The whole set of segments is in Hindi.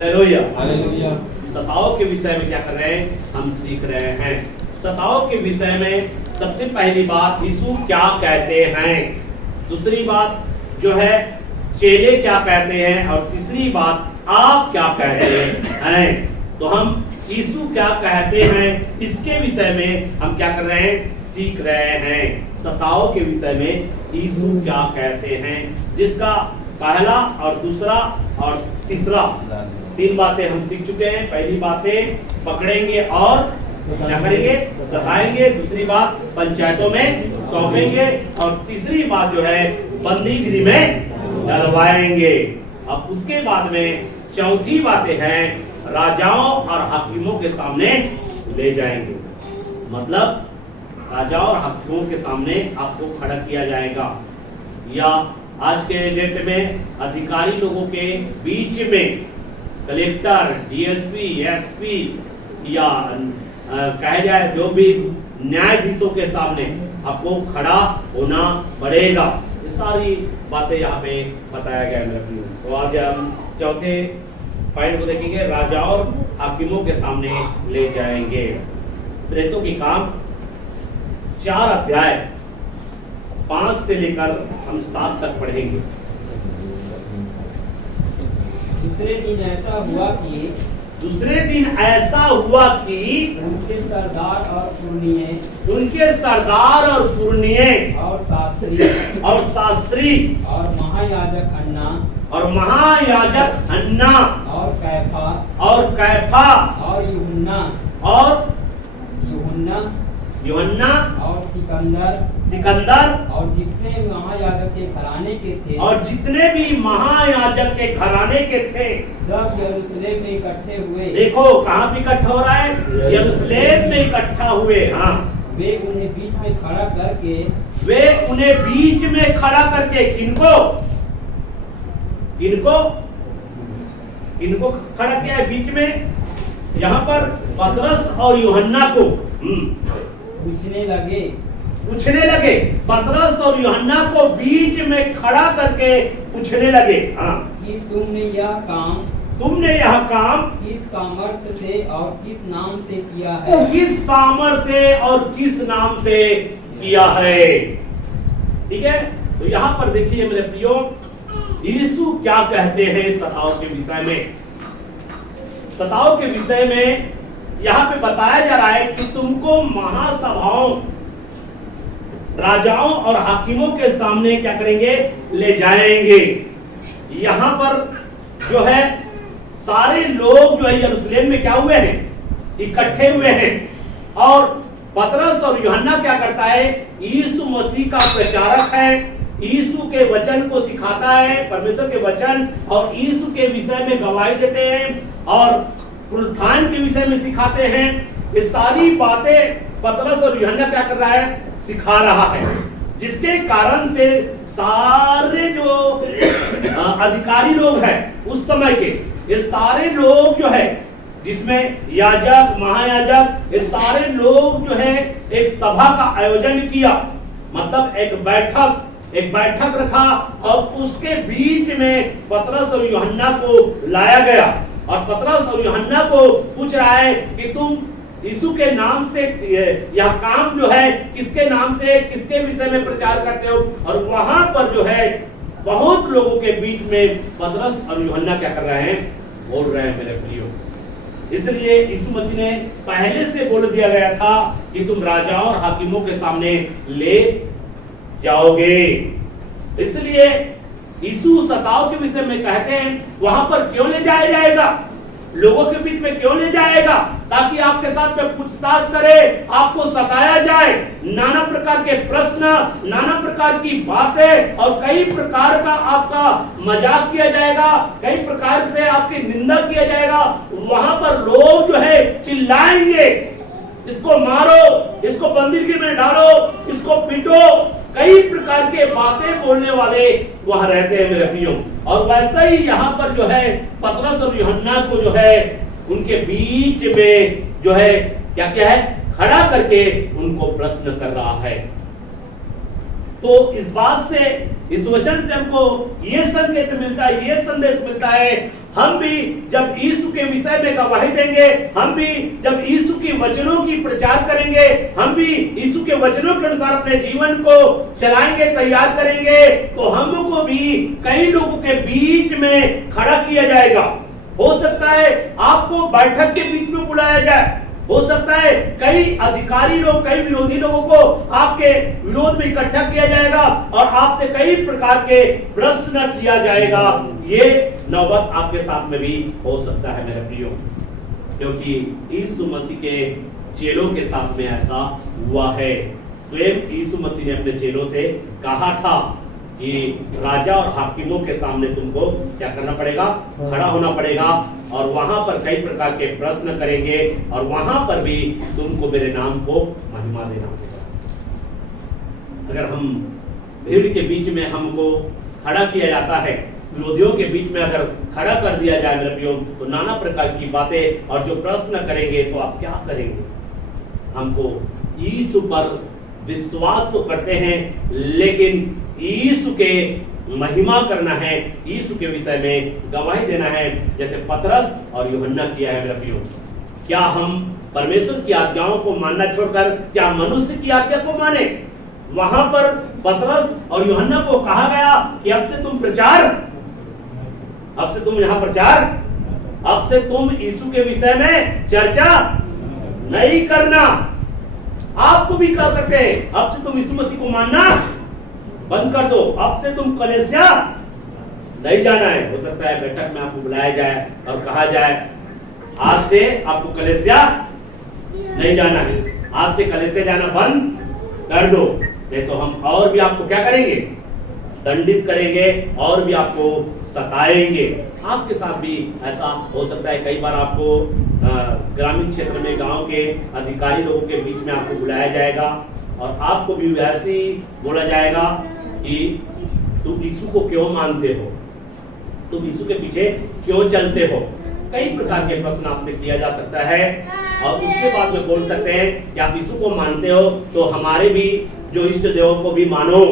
हालेलुया। हालेलुया। सताओ के विषय में क्या कर रहे हैं? हम सीख रहे हैं। सताओ के विषय में सबसे पहली बात यीशु क्या कहते हैं, दूसरी बात जो है चेले क्या कहते हैं, और तीसरी बात आप क्या कहते हैं। तो हम यीशु क्या कहते हैं इसके विषय में हम क्या कर रहे हैं? सीख रहे हैं। सताओ के विषय में यीशु क्या कहते हैं, जिसका पहला और दूसरा और तीसरा तीन बातें हम सीख चुके हैं। पहली बातें पकड़ेंगे और क्या करेंगे? बताएंगे। दूसरी बात पंचायतों में सौंपेंगे, और तीसरी बात जो है बंदीगिरी में डलवाएंगे। अब उसके बाद में चौथी बातें हैं राजाओं और हाकिमों के सामने ले जाएंगे। मतलब राजाओं और हाकिमों के सामने आपको खड़ा किया जाएगा, या आज के डेट में अधिकारी लोगों के बीच में कलेक्टर, डीएसपी, एसपी या कहा जाए जो भी न्यायाधीशों के सामने आपको खड़ा होना पड़ेगा। ये सारी बातें यहाँ पे बताया गया है। तो आज हम चौथे पॉइंट को देखेंगे, राजाओं और हाकिमों के सामने ले जाएंगे। प्रेरितों की काम 4 अध्याय 5 से लेकर हम 7 तक पढ़ेंगे। दूसरे दिन ऐसा हुआ कि उनके सरदार और पुरनिये और शास्त्री और महायाजक अन्ना और कैफा और यूहन्ना और सिकंदर और जितने भी महायाजक के घराने के थे सब यरूशलेम में इकट्ठे हुए। देखो कहाँ पे इकट्ठा हो रहा है? यरूशलेम में इकट्ठा हुए। हाँ, वे उन्हें बीच में खड़ा करके किनको खड़ा किया है बीच में? यहाँ पर पतरस और यूहन्ना को पूछने लगे। पतरस और यूहन्ना को बीच में खड़ा करके पूछने लगे, हाँ, कि तुमने यह काम किस सामर्थ्य से और किस नाम से किया है? किस सामर्थ्य और किस नाम से किया है? ठीक है। तो यहाँ पर देखिए मेरे प्रियो, यीशु क्या कहते हैं सताओ के विषय में। सताओ के विषय में यहाँ पे बताया जा रहा है कि तुमको महासभाओं, राजाओं और हाकिमों के सामने क्या करेंगे? ले जाएंगे। यहाँ पर जो है सारे लोग जो है यरूशलेम में क्या हुए हैं? इकट्ठे हुए हैं। और पतरस और यूहन्ना क्या करता है? यीशु मसीह का प्रचारक है, यीशु के वचन को सिखाता है, परमेश्वर के वचन और यीशु के विषय में गवाही देते हैं और पुनरुत्थान के विषय में सिखाते हैं। ये सारी बातें पतरस और यूहन्ना क्या कर रहा है? सिखा रहा है, जिसके कारण से सारे जो अधिकारी लोग हैं उस समय के, ये सारे लोग जो है, जिसमें याजक, महायाजक, ये सारे लोग जो है एक सभा का आयोजन किया। मतलब एक बैठक रखा और उसके बीच में पतरस और यूहन्ना को लाया गया, और पतरस और यूहन्ना को पूछ रहा है कि तुम यीशु के नाम से यह काम जो है किसके नाम से, किसके विषय में प्रचार करते हो? और वहां पर जो है बहुत लोगों के बीच में पतरस और यूहन्ना क्या कर रहे हैं? बोल रहे हैं मेरे प्रियो। इसलिए यीशु मसीह ने पहले से बोल दिया गया था कि तुम राजाओं और हाकिमों के सामने ले जाओगे। इसलिए यीशु सताओ के विषय में कहते हैं वहां पर क्यों ले जाया जाएगा? लोगों के बीच में क्यों ले जाएगा? ताकि आपके साथ में पूछताछ करे, आपको सताया जाए, नाना प्रकार के प्रश्न, नाना प्रकार की बातें और कई प्रकार का आपका मजाक किया जाएगा, कई प्रकार से आपकी निंदा किया जाएगा। वहां पर लोग जो है चिल्लाएंगे, इसको मारो, इसको बंदीगृह में डालो, इसको पीटो, कई प्रकार के बातें बोलने वाले वहां रहते हैं मेरे प्रियो। और वैसा ही यहाँ पर जो है पतरस और यूहन्ना को जो है उनके बीच में जो है क्या है? खड़ा करके उनको प्रश्न कर रहा है। तो इस बात से, इस वचन से हमको ये संकेत मिलता है, ये संदेश मिलता है, हम भी जब यीशु के विषय में गवाही देंगे, हम भी जब यीशु के वचनों की प्रचार करेंगे, हम भी यीशु के वचनों के अनुसार अपने जीवन को चलाएंगे, तैयार करेंगे, तो हमको भी कई लोगों के बीच में खड़ा किया जाएगा। हो सकता है आपको बैठक के बीच में बुलाया जाए, हो सकता है कई अधिकारी लोग, कई विरोधी लोगों को आपके विरोध में इकट्ठा किया जाएगा और आपसे कई प्रकार के प्रश्न किया जाएगा। ये नौबत आपके साथ में भी हो सकता है मेरे प्रियो, क्योंकि यीशु मसीह के चेलों के साथ में ऐसा हुआ है। स्वयं यीशु मसीह ने अपने चेलों से कहा था कि राजा और हाकिमों के सामने तुमको क्या करना पड़ेगा, खड़ा होना पड़ेगा, और वहां पर कई प्रकार के प्रश्न करेंगे और वहां पर भी तुमको मेरे नाम को महिमा देना होगा। अगर हम भीड़ के बीच में हमको खड़ा किया जाता है, विरोधियों के बीच में अगर खड़ा कर दिया जाए मेरे प्रियो, तो नाना प्रकार की बातें और जो प्रश्न करेंगे तो आप क्या करेंगे? हमको यीशु पर विश्वास तो करते हैं, लेकिन यीशु के महिमा करना है, यीशु के विषय में गवाही देना है, जैसे पतरस और यूहन्ना किया है मेरे प्रियो। क्या हम परमेश्वर की आज्ञाओं को मानना छोड़कर क्या मनुष्य की आज्ञा को माने? वहां पर पतरस और यूहन्ना को कहा गया कि अब से तुम प्रचार, अब से तुम यहां प्रचार, अब से तुम यीशु के विषय में चर्चा नहीं करना। आपको भी कर सकते हैं, अब से तुम यीशु मसीह को मानना बंद कर दो, अब से तुम कलीसिया नहीं जाना है। हो सकता है बैठक में आपको बुलाया जाए और कहा जाए आज से आपको कलीसिया नहीं जाना है, आज से कलीसिया जाना बंद कर दो, नहीं तो हम और भी आपको क्या करेंगे, दंडित करेंगे और भी आपको सताएंगे। आपके साथ भी ऐसा हो सकता है। कई बार आपको ग्रामीण क्षेत्र में गांव के अधिकारी लोगों के बीच में आपको बुलाया जाएगा और आपको भी वैसे ही बोला जाएगा कि तुम यीशु को क्यों मानते हो, तुम यीशु के पीछे क्यों चलते हो। कई प्रकार के प्रश्न आपसे किया जा सकता है और उसके बाद में बोल सकते हैं कि आप यीशु को मानते हो तो हमारे भी जो इष्ट देवों को भी मानो,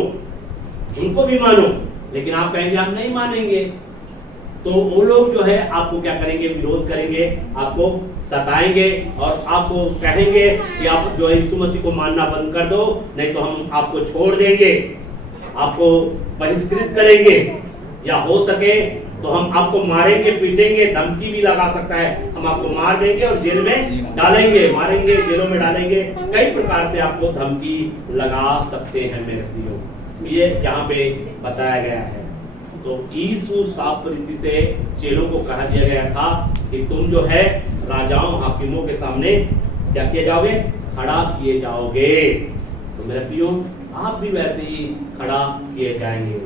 उनको भी मानो। लेकिन आप कहेंगे हम नहीं मानेंगे, तो वो लोग जो है आपको क्या करेंगे, विरोध करेंगे, आपको सताएंगे और आपको कहेंगे कि आप जो है यीशु मसीह को मानना बंद कर दो, नहीं तो हम आपको छोड़ देंगे, आपको बहिष्कृत करेंगे, या हो सके तो हम आपको मारेंगे, पीटेंगे, धमकी भी लगा सकता है, हम आपको मार देंगे और जेल में डालेंगे, मारेंगे, जेलों में डालेंगे। कई प्रकार से आपको धमकी लगा सकते हैं मेरे प्रियो, ये यहाँ पे बताया गया है। तो यीशु साफ रीति से चेलों को कहा दिया गया था कि तुम जो है राजाओं हाकिमों के सामने क्या किए जाओगे, खड़ा किए जाओगे। तो मेरे प्रियो आप भी वैसे ही खड़ा किए जाएंगे।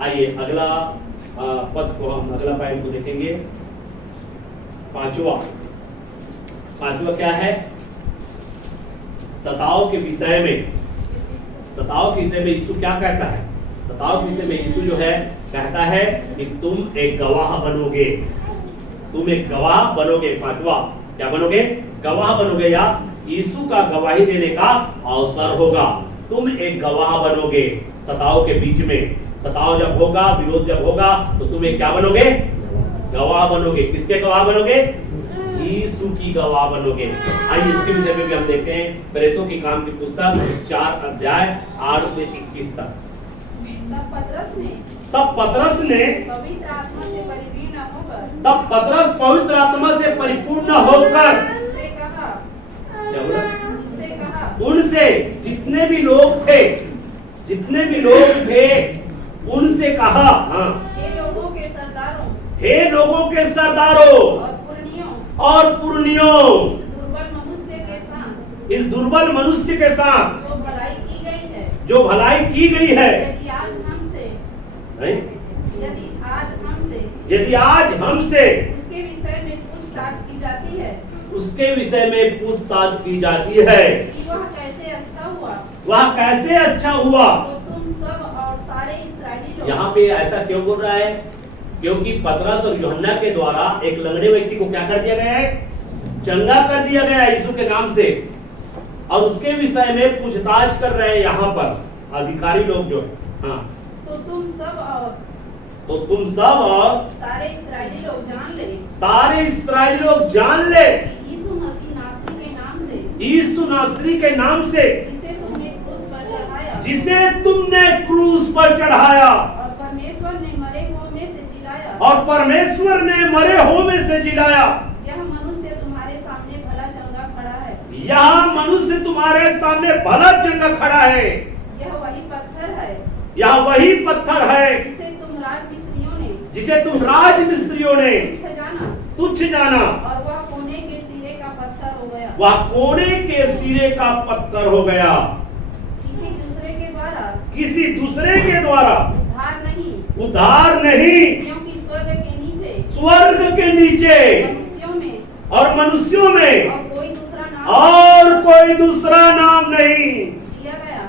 आइए अगला पद को हम, अगला पॉइंट को देखेंगे। पांचवा क्या है, सताओ के विषय में। सताओ के विषय में यीशु क्या कहता है? सताओ के विषय में यीशु जो है कहता है कि तुम एक गवाह बनोगे, तुम एक गवाह बनोगे। पांचवा क्या बनोगे, गवाह बनोगे, या यीशु का गवाही देने का अवसर होगा। तुम एक गवाह बनोगे सताओ के बीच में। सताओ जब होगा, विरोध जब होगा, तो तुम एक क्या बनोगे, गवाह बनोगे। किसके गवाह बनोगे? यीशु की गवाह बनोगे। आइए इसके विषय में भी हम देखते हैं प्रेरितों की काम की पुस्तक 4 अध्याय 8 से 21 तक। तब पतरस ने पवित्र आत्मा से परिपूर्ण होकर, तब पतरस पवित्र आत्मा से परिपूर्ण होकर उनसे कहा, क्या बोला? उनसे कहा, उनसे, जितने भी लोग थे, जितने भी लोग थे उनसे कहा, हाँ, हे लोगों के सरदारों, हे लोगों के सरदारों और पुरनियों, इस दुर्बल मनुष्य के साथ, इस दुर्बल मनुष्य के साथ जो भलाई की गई है, जो भलाई की गई है, यदि आज हमसे, नहीं? यदि आज हमसे उसके विषय में पूछताछ की जाती है, उसके विषय में पूछताछ की जाती है कि वह कैसे अच्छा हुआ, वह कैसे अच्छा हुआ। तो तुम सब और सारे इस्राएली लोग, यहाँ पे ऐसा क्यों बोल रहा है? क्योंकि पतरस और यूहन्ना के द्वारा एक लंगड़े व्यक्ति को क्या कर दिया गया है, चंगा कर दिया गया है यीशु के नाम से, और उसके विषय में पूछताछ कर रहे हैं यहाँ पर अधिकारी लोग जो है। हाँ, तो तुम सब और तो तुम सब सारे इस्राएली लोग जान ले सारे इस्राएली लोग जान ले कि यीशु मसीह नासरी के नाम से यीशु नासरी के नाम से जिसे तुमने क्रूस पर चढ़ाया जिसे तुमने क्रूस पर चढ़ाया और परमेश्वर ने मरे हुओं में से जिलाया और परमेश्वर ने मरे हो में से जिलाया। यह मनुष्य तुम्हारे सामने भला चंगा खड़ा है। यहाँ मनुष्य तुम्हारे सामने भला चंगा खड़ा है। यह वही पत्थर है यह वही पत्थर है जिसे तुम राज मिस्त्रियों ने तुच्छ जाना और वह कोने के सिरे का पत्थर हो गया। वह कोने के सिरे का पत्थर हो गया। किसी दूसरे के द्वारा उद्धार नहीं क्योंकि स्वर्ग के नीचे मनुष्यों में और मनुष्यों में और कोई दूसरा नाम नहीं दिया गया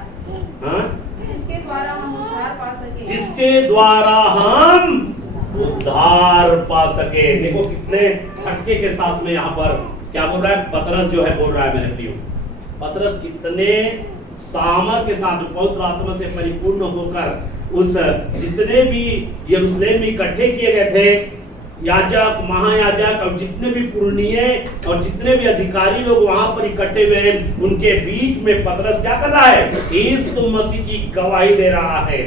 हाँ? जिसके द्वारा हम उद्धार पा सके। जिसके द्वारा हम उद्धार पा सके। देखो कितने खटके के साथ में यहाँ पर क्या बोल रहा है पतरस जो है बोल रहा है मेरे प्रियो। पतरस कितने सामर्थ्य के साथ पवित्र आत्मा से परिपूर्ण होकर उस जितने भी यरूशलेम में इकट्ठे किए गए थे याजक महायाजक और जितने भी पुरनीय और जितने भी अधिकारी लोग वहां पर इकट्ठे हुए हैं उनके बीच में पतरस क्या कर रहा है यीशु मसीह की गवाही दे रहा है।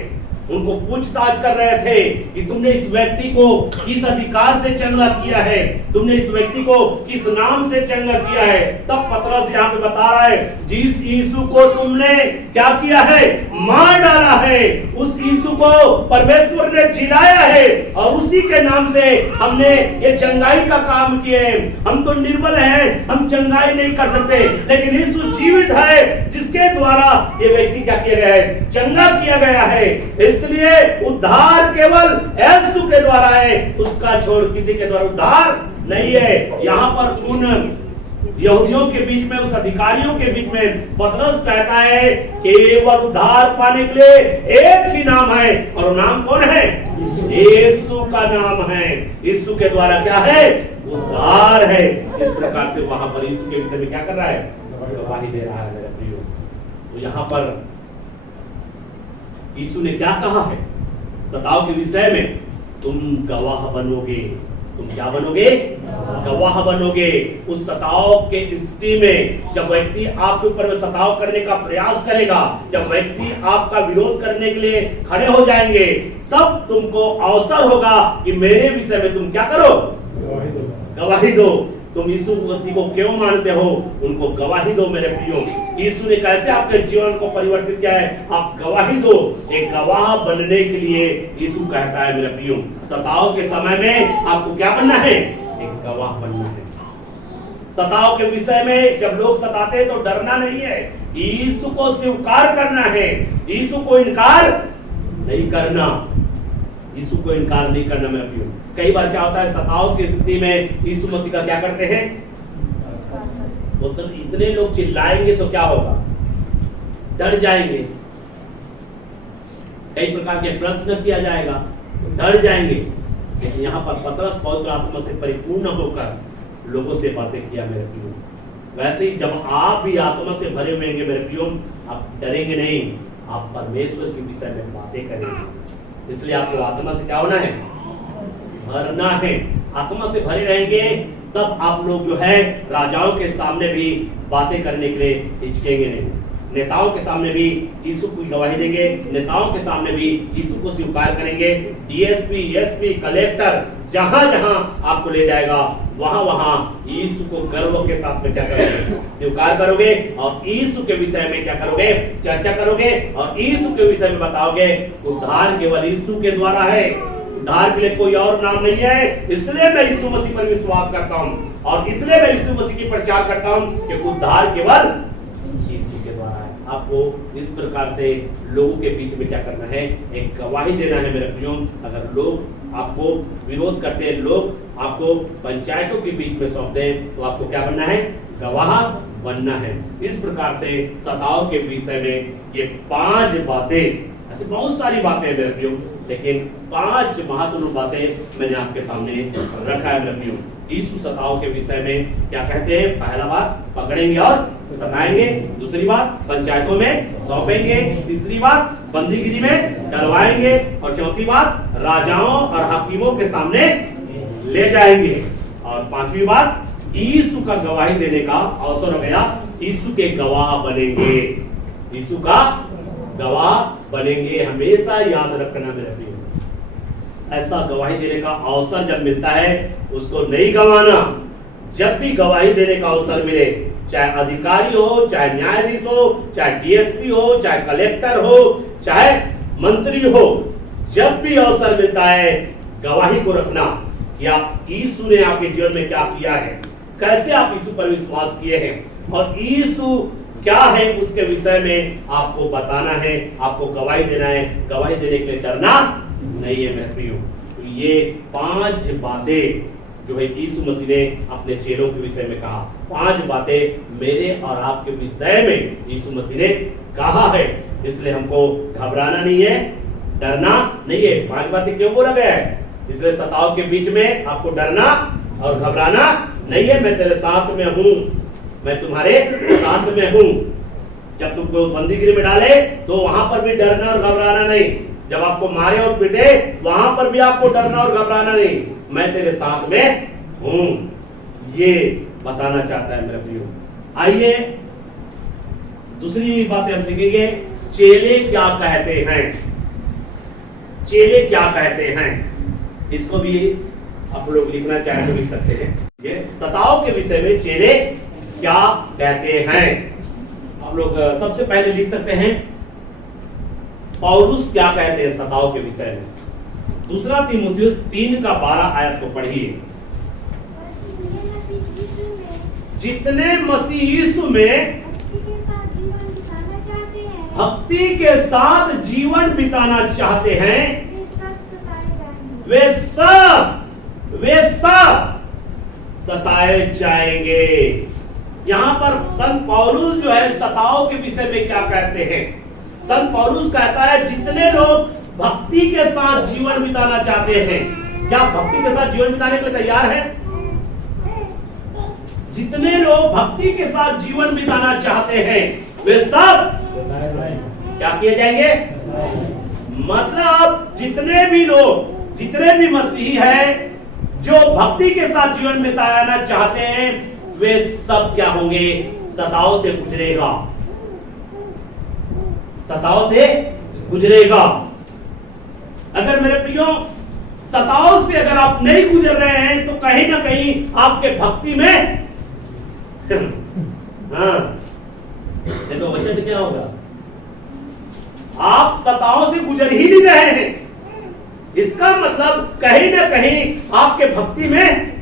उनको पूछताछ कर रहे थे कि तुमने इस व्यक्ति को किस अधिकार से चंगा किया है, तुमने इस व्यक्ति को किस नाम से चंगा किया है। तब पतरस यहाँ पे बता रहा है जिस यीशु को तुमने क्या किया है मार डाला है उस यीशु को परमेश्वर ने जिलाया है और उसी के नाम से हमने ये चंगाई का काम किए। हम तो निर्बल हैं, हम चंगाई नहीं कर सकते, लेकिन यीशु जीवित है जिसके द्वारा ये व्यक्ति क्या किया गया है चंगा किया गया है। इसलिए उद्धार केवल यीशु के द्वारा है, उसका छोड़ किसी के द्वारा उद्धार नहीं है। यहाँ पर उन यहूदियों के बीच में उस अधिकारियों के बीच में पतरस कहता है केवल उद्धार पाने के लिए एक ही नाम है और नाम कौन है यीशु का नाम है। यीशु के द्वारा क्या है उद्धार है। इस प्रकार से वहां पर यीशु के विषय में क्या कर रहा है गवाही दे रहा है मेरे प्रियो। तो यहाँ पर यीशु ने क्या कहा है सताव के विषय में तुम गवाह बनोगे। तुम क्या बनोगे गवाह बनोगे। उस सताव के स्थिति में जब व्यक्ति आपके ऊपर में सताव करने का प्रयास करेगा, जब व्यक्ति आपका विरोध करने के लिए खड़े हो जाएंगे, तब तुमको अवसर होगा कि मेरे विषय में तुम क्या करो गवाही दो। तुम यीशु मसीह को क्यों मानते हो उनको गवाही दो मेरे प्रियो। यीशु ने कैसे आपके जीवन को परिवर्तित किया है आप गवाही दो। एक गवाह बनने के लिए यीशु कहता है मेरे प्रियो सताव के समय में आपको क्या बनना है एक गवाह बनना है। सताव के विषय में जब लोग सताते हैं तो डरना नहीं है, यीशु को स्वीकार करना है, यीशु को इनकार नहीं करना, यीशु को इनकार नहीं करना मेरे प्रियो। कई बार क्या होता है सताव की स्थिति में यीशु मसीह का क्या करते हैं वो तो इतने लोग चिल्लाएंगे तो क्या होगा डर जाएंगे, कई प्रकार के प्रश्न किया जाएगा डर जाएंगे। लेकिन यहाँ पर पतरस पवित्र आत्मा से परिपूर्ण होकर लोगों से बातें किया मेरे प्रियो। वैसे ही जब आप भी आत्मा से भरे हुए मेरे प्रियो आप डरेंगे नहीं, आप परमेश्वर के विषय में बातें करेंगे। इसलिए आपको आत्मा से क्या होना है भरना है। आत्मा से भरे रहेंगे तब आप लोग जो है राजाओं के सामने भी बातें करने के लिए हिचकेंगे नहीं, नेताओं के सामने भी यीशु की गवाही देंगे, नेताओं के सामने भी यीशु को स्वीकार करेंगे। डीएसपी एसपी कलेक्टर जहां जहां आपको ले जाएगा वहां वहां यीशु को गर्व के साथ में क्या करोगे स्वीकार करोगे और यीशु के विषय में क्या करोगे चर्चा करोगे और यीशु के विषय में बताओगे उद्धार केवल यीशु के द्वारा है, उद्धार के लिए कोई और नाम नहीं है। इसलिए मैं यीशु मसीह पर विश्वास करता हूँ और इसलिए मैं यीशु मसीह की प्रचार करता हूँ कि उद्धार केवल यीशु के द्वारा है। आपको इस प्रकार से लोगों के बीच में क्या करना है एक गवाही देना है मेरे प्रियो। अगर लोग आपको विरोध करते हैं, लोग आपको पंचायतों के बीच में सौंपते हैं तो आपको क्या बनना है गवाह बनना है। इस प्रकार से सताव के विषय में ये 5 बातें, ऐसी बहुत सारी बातें हैं मेरे प्रियो, लेकिन 5 महत्वपूर्ण बातें मैंने आपके सामने रखा है मेरे प्रियो। यीशु सताव के विषय में क्या कहते हैं, पहला बात पकड़ेंगे और सताएंगे, दूसरी बात पंचायतों में सौंपेंगे, तीसरी बात बंदीगिरी में डलवाएंगे, और चौथी बात राजाओं और हाकिमों के सामने ले जाएंगे, और पांचवी बात यीशु का गवाही देने का अवसर हो गया, यीशु के गवाह बनेंगे, यीशु का गवाह बनेंगे। हमेशा याद रखना मेरे प्रिय, ऐसा गवाही देने का अवसर जब मिलता है उसको नहीं गंवाना। जब भी गवाही देने का अवसर मिले, चाहे अधिकारी हो, चाहे न्यायाधीश हो, चाहे डीएसपी हो, चाहे कलेक्टर हो, चाहे मंत्री हो, जब भी अवसर मिलता है गवाही को रखना कि आप यीशु ने आपके जीवन में क्या किया है, कैसे आप यीशु पर विश्वास किए हैं, और यीशु क्या है उसके विषय में आपको बताना है, आपको गवाही देना है। गवाही देने के लिए डरना नहीं है मेरे प्रियो। तो ये 5 बातें जो है यीशु मसीह ने अपने चेलों के विषय में कहा, 5 बातें मेरे और आपके विषय में यीशु मसीह ने कहा है। इसलिए हमको घबराना नहीं है, डरना नहीं है। 5 बातें क्यों बोला गया है? इसलिए सताव के बीच में आपको डरना और घबराना नहीं है। मैं तेरे साथ में हूं, मैं तुम्हारे साथ में हूं। जब तुमको बंदीगिरी में डाले तो वहां पर भी डरना और घबराना नहीं। जब आपको मारे और पीटे वहां पर भी आपको डरना और घबराना नहीं। मैं तेरे साथ में हूं, ये बताना चाहता है मेरे प्रियो। आइए दूसरी बातें हम सीखेंगे, चेले क्या कहते हैं। चेले क्या कहते हैं, इसको भी आप लोग लिखना चाहें तो लिख सकते हैं। ये सताव के विषय में चेले क्या कहते हैं, आप लोग सबसे पहले लिख सकते हैं पौलुस क्या कहते हैं सताव के विषय में। दूसरा तीमुथियुस 3:12 आयत को पढ़िए। जितने मसीह यीशु में भक्ति के साथ जीवन बिताना चाहते हैं वे सब सताए जाएंगे। यहां पर संत पौलुस जो है सताव के विषय में क्या कहते हैं। संत पौलुस कहता है जितने लोग भक्ति के साथ जीवन बिताना चाहते हैं, क्या भक्ति के साथ जीवन बिताने के लिए तैयार है? जितने लोग भक्ति के साथ जीवन बिताना चाहते हैं वे सब क्या किए जाएंगे? मतलब जितने भी लोग, जितने भी मसीही हैं जो भक्ति के साथ जीवन बिताना चाहते हैं वे सब क्या होंगे? सताव से गुजरेगा, सताव से गुजरेगा। अगर मेरे प्रियो सताव से अगर आप नहीं गुजर रहे हैं तो कहीं ना कहीं आपके भक्ति में हाँ, नहीं तो वचन क्या होगा? आप सताव से गुजर ही नहीं रहे हैं, इसका मतलब कहीं ना कहीं आपके भक्ति में।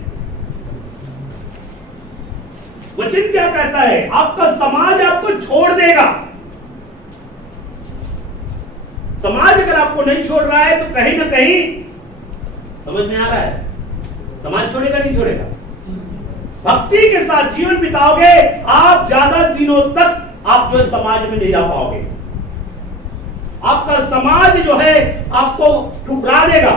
वचन क्या कहता है? आपका समाज आपको छोड़ देगा। समाज अगर आपको नहीं छोड़ रहा है तो कहीं ना कहीं, समझ में आ रहा है, समाज छोड़ेगा नहीं छोड़ेगा? भक्ति के साथ जीवन बिताओगे आप, ज्यादा दिनों तक आप जो समाज में नहीं रह पाओगे। आपका समाज जो है आपको ठुकरा देगा,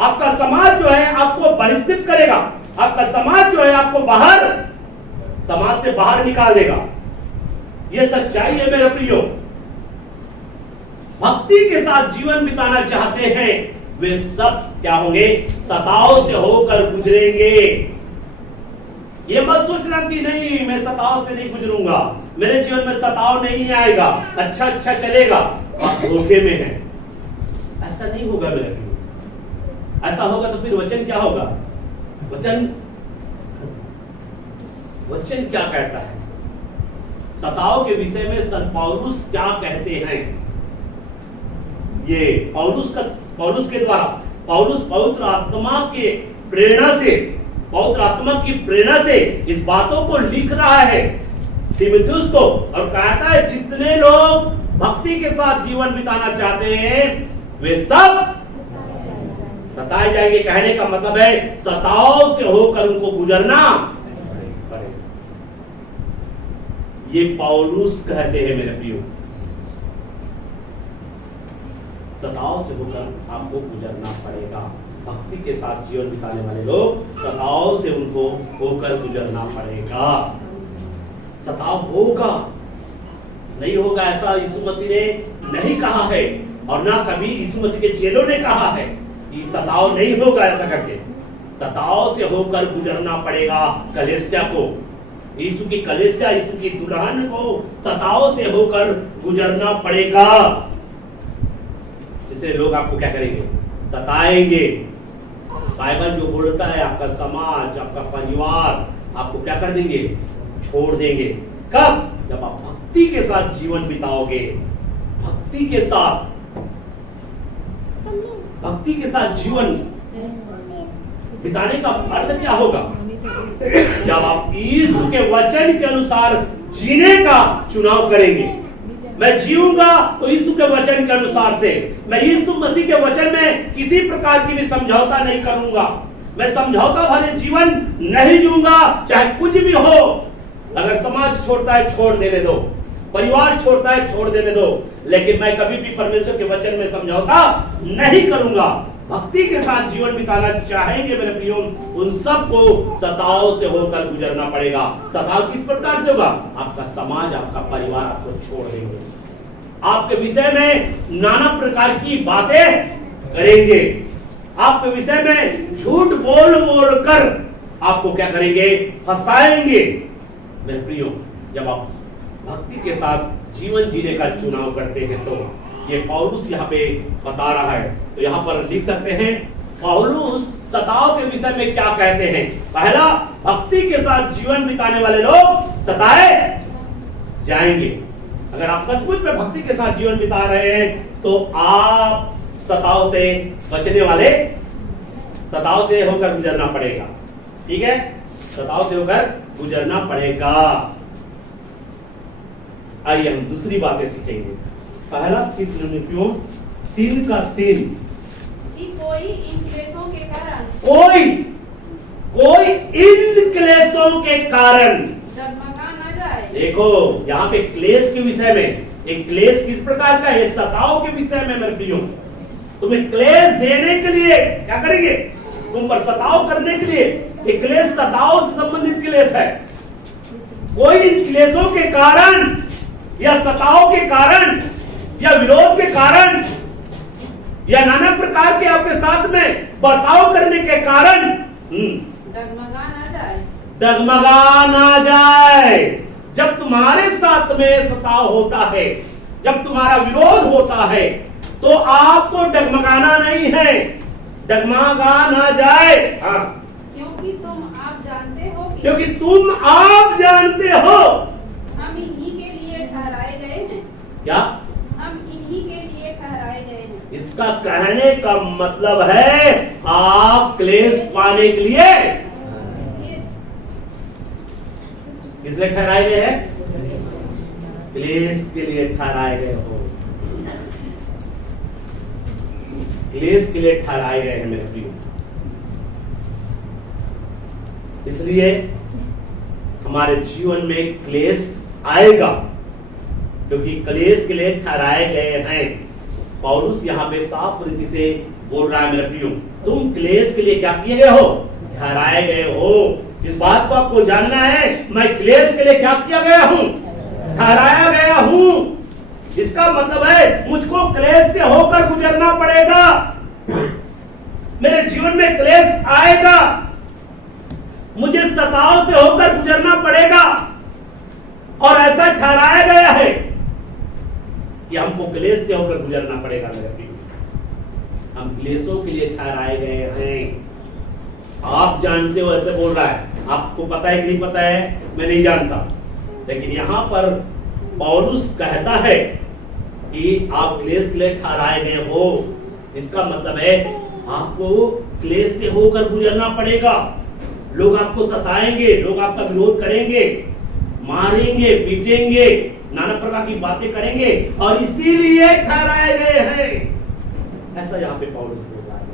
आपका समाज जो है आपको बहिष्कृत करेगा, आपका समाज जो है आपको बाहर, समाज से बाहर निकाल देगा। यह सच्चाई है मेरे प्रियो। भक्ति के साथ जीवन बिताना चाहते हैं वे सब क्या होंगे? सताव से होकर गुजरेंगे। ये मत सोचना कि नहीं मैं सताव से नहीं गुजरूंगा, मेरे जीवन में सताव नहीं आएगा, अच्छा अच्छा चलेगा, आप धोखे में हैं। ऐसा नहीं होगा मेरे प्रियो। ऐसा होगा तो फिर वचन क्या होगा? वचन क्या कहता है? सताव के विषय में संत पौलुस क्या कहते हैं? ये पौलुस के द्वारा, पौलुस पवित्र आत्मा के प्रेरणा से, पवित्र आत्मा की प्रेरणा से इस बातों को लिख रहा है तीमुथियुस को, और कहता है जितने लोग भक्ति के साथ जीवन बिताना चाहते हैं वे सब सताए जाएंगे। कहने का मतलब है सताव से होकर उनको गुजरना पड़ेगा। ये पौलुस कहते हैं मेरे प्रियो, सताव से होकर आपको गुजरना पड़ेगा। भक्ति के साथ जीवन बिताने वाले लोग सताव से उनको होकर गुजरना पड़ेगा। सताव होगा, नहीं होगा ऐसा यीशु मसीह ने नहीं कहा है। और ना कभी यीशु मसीह के चेलों ने कहा है कि सताव नहीं होगा ऐसा करके। सताव से होकर गुजरना पड़ेगा कलीसिया को, यीशु की कलीसिया, यीशु की दुल्हन को सताव से होकर गुजरना पड़ेगा। इसलिए लोग आपको क्या करेंगे? सताएंगे। बाइबल जो बोलता है आपका समाज, आपका परिवार आपको क्या कर देंगे? छोड़ देंगे। कब? जब आप भक्ति के साथ जीवन बिताओगे। भक्ति के साथ जीवन बिताने का अर्थ क्या होगा? जब आप यीशु के वचन के अनुसार जीने का चुनाव करेंगे। मैं जीऊंगा तो यीशु के वचन के अनुसार से, मैं यीशु मसीह के वचन में किसी प्रकार की भी समझौता नहीं करूंगा। मैं समझौता वाले जीवन नहीं जीऊंगा, चाहे कुछ भी हो। अगर समाज छोड़ता है छोड़ देने दो, परिवार छोड़ता है छोड़ देने दो, लेकिन मैं कभी भी परमेश्वर के वचन में समझौता नहीं करूंगा। भक्ति के साथ जीवन बिताना चाहेंगे मेरे प्रियो, उन सबको सताव से होकर गुजरना पड़ेगा। सताव किस प्रकार से होगा? आपका समाज, आपका परिवार आपको छोड़ देंगे, आपके विषय में नाना प्रकार की बातें करेंगे, आपके विषय में झूठ बोल बोल कर आपको क्या करेंगे? फंसाएंगे। मेरे प्रियो, जब आप भक्ति के साथ जीवन जीने का चुनाव करते हैं तो ये पौलुस यहाँ पे बता रहा है। तो यहाँ पर लिख सकते हैं पौलुस सताव के विषय में क्या कहते हैं। पहला, भक्ति के साथ जीवन बिताने वाले लोग सताए जाएंगे। अगर आप सचमुच में भक्ति के साथ जीवन बिता रहे हैं तो आप सताव से बचने वाले, सताव से होकर गुजरना पड़ेगा। ठीक है, सताव से होकर गुजरना पड़ेगा। आइए हम दूसरी बातें सीखेंगे। पहला थिस्सलुनीकियों 3:3 कि कोई इन क्लेशों के कारण डगमगा न जाए। देखो यहाँ पे क्लेश के विषय में, एक क्लेश किस प्रकार का है? सताव के विषय में मेरे प्रियो, तुम्हें क्लेश देने के लिए क्या करेंगे? तुम पर सताव करने के लिए। एक क्लेश सताव से संबंधित क्लेश है। कोई इन क्लेशों के कारण या सताव के कारण या विरोध के कारण या नाना प्रकार के आपके साथ में बर्ताव करने के कारण डगमगा ना जाए। जब तुम्हारे साथ में सताव होता है, जब तुम्हारा विरोध होता है, तो आपको डगमगाना नहीं है, डगमगा ना जाए। हाँ, क्योंकि तुम आप जानते हो हम इन्हीं के लिए ठहराए गए हैं। क्या? हम इन्हीं के लिए ठहराए गए हैं। इसका कहने का मतलब है आप क्लेश पाने के लिए किस लिए ठहराए गए हैं? क्लेश के लिए ठहराए गए हो, क्लेश के लिए ठहराए गए हैं मेरे प्रियो। इसलिए हमारे जीवन में क्लेश आएगा, क्योंकि क्लेश के लिए ठहराए गए हैं। पौलुस यहाँ पे साफ रीति से बोल रहा है मेरे प्रियो, तुम क्लेश के लिए क्या किए गए हो? ठहराए गए हो। इस बात को आपको जानना है, मैं क्लेश के लिए क्या किया गया हूँ? ठहराया गया हूँ। इसका मतलब है मुझको क्लेश से होकर गुजरना पड़ेगा। मेरे जीवन में क्लेश आएगा, मुझे सताव से होकर गुजरना पड़ेगा। और ऐसा ठहराया गया है कि हमको क्लेश से होकर गुजरना पड़ेगा मेरे प्रियो। हम क्लेशों के लिए ठहराए गए हैं। आप जानते हो, ऐसे बोल रहा है। आपको पता है कि नहीं पता है मैं नहीं जानता, लेकिन यहाँ पर पौलुस कहता है कि आप क्लेश के लिए ठहराए गए हो। इसका मतलब है आपको क्लेश से होकर गुजरना पड़ेगा। लोग आपको सताएंगे, लोग आपका विरोध करेंगे, मारेंगे, पीटेंगे, नाना प्रकार की बातें करेंगे, और इसीलिए ठहराए गए हैं। ऐसा यहाँ पे पौलुस बोल रहा है।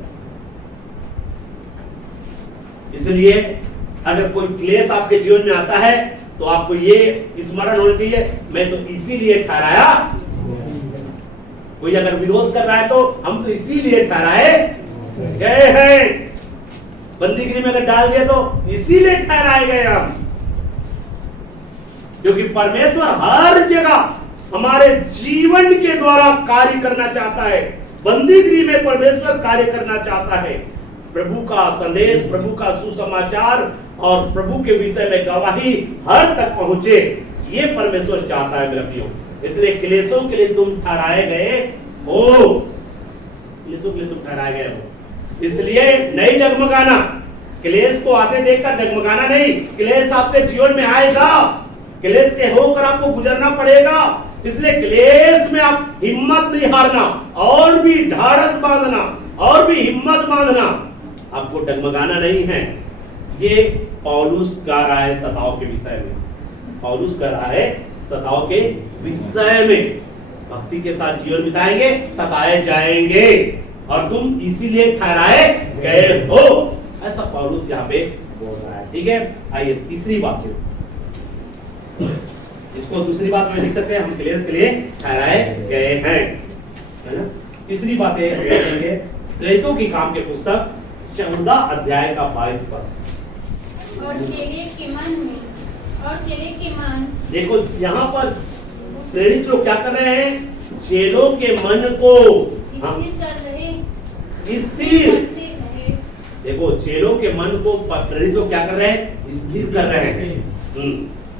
इसलिए अगर कोई क्लेश आपके जीवन में आता है तो आपको ये स्मरण होना चाहिए, मैं तो इसीलिए ठहराया। कोई अगर विरोध कर रहा है तो हम तो इसीलिए ठहराए गए हैं। बंदीगिरी में अगर डाल दिया तो इसीलिए ठहराए गए हम, क्योंकि परमेश्वर हर जगह हमारे जीवन के द्वारा कार्य करना चाहता है। बंदीगिरी में परमेश्वर कार्य करना चाहता है। प्रभु का संदेश, प्रभु का सुसमाचार और प्रभु के विषय में गवाही हर तक पहुंचे, ये परमेश्वर चाहता है मेरे प्रियो। इसलिए क्लेशों के लिए तुम ठहराए गए हो, क्लेशों के लिए तुम ठहराए गए हो। इसलिए नहीं डगमगाना, क्लेश को आते देखकर डगमगाना नहीं। क्लेश आपके जीवन में आएगा, क्लेश से होकर आपको गुजरना पड़ेगा। इसलिए क्लेश में आप हिम्मत नहीं हारना, और भी ढाढ़स बांधना, और भी हिम्मत बांधना, आपको डगमगाना नहीं है। ये पौलुस गा रहा है सताव के विषय में, पौलुस कर रहा है सताव के विषय में। भक्ति के साथ जीवन बिताएंगे, सताए जाएंगे, और तुम इसीलिए ठहराए गए हो, ऐसा पौलुस यहाँ पे बोल रहा है। ठीक है, आइए तीसरी बात, इसको दूसरी बात में लिख सकते हैं, हम क्लेश के लिए ठहराए गए हैं, है ना। तीसरी बात है प्रेरितों की काम के पुस्तक 14 अध्याय का 22 पद। और चेले के मन देखो यहाँ पर प्रेरित लोग क्या कर रहे हैं, चेलों के मन को स्थिर, देखो चेलों के मन को प्रेरित लोग क्या कर रहे हैं, स्थिर कर रहे हैं।